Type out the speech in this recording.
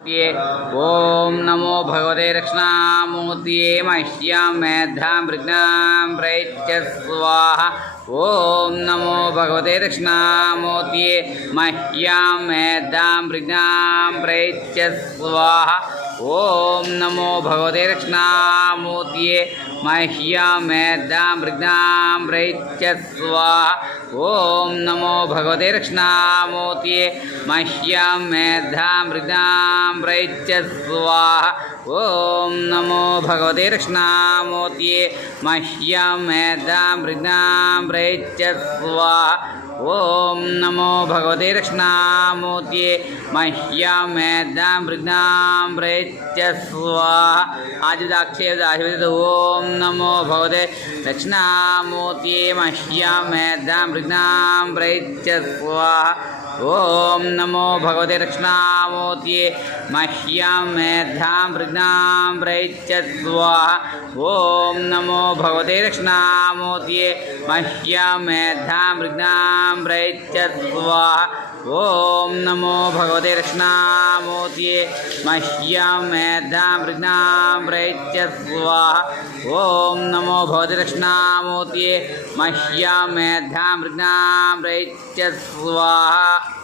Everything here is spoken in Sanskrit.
ओम नमो भगवते दक्षिणामूर्तये मह्यं मेधां प्रज्ञां प्रयच्छ स्वाहा। ओम नमो भगवते दक्षिणामूर्तये मह्यं मेधां प्रज्ञां प्रयच्छ स्वाहा। ओम नमो भगवते दक्षिणामूर्तये मह्यं मेधां प्रज्ञां प्रयच्छ स्वाहा। ओम नमो भगवते दक्षिणामूर्तये मह्यं मेधां प्रज्ञां प्रयच्छ स्वाहा। ओम नमो भगवते दक्षिणामूर्तये मह्यं मेधां प्रज्ञां प्रयच्छ स्वाहा। ओम नमो भगवते दक्षिणामूर्तये मह्यं मेधां प्रज्ञां प्रयच्छ स्वाहा। आदिदाक्षेदाधिपति ओम नमो भगवते दक्षिणामूर्तये मह्यं मेधां प्रज्ञां प्रयच्छ स्वाहा। ओम नमो भगवते दक्षिणामूर्तये मह्यं मेधां प्रज्ञां प्रयच्छ स्वाहा। ओम नमो भगवते दक्षिणामूर्तये मह्यं मेधां प्रज्ञां प्रयच्छ स्वाहा। ओम नमो भगवते दक्षिणामूर्तये मह्यं मेधां प्रज्ञां प्रयच्छ स्वाहा। ओम नमो भगवते दक्षिणामूर्तये मह्यं मेधां प्रज्ञां प्रयच्छ स्वाहा।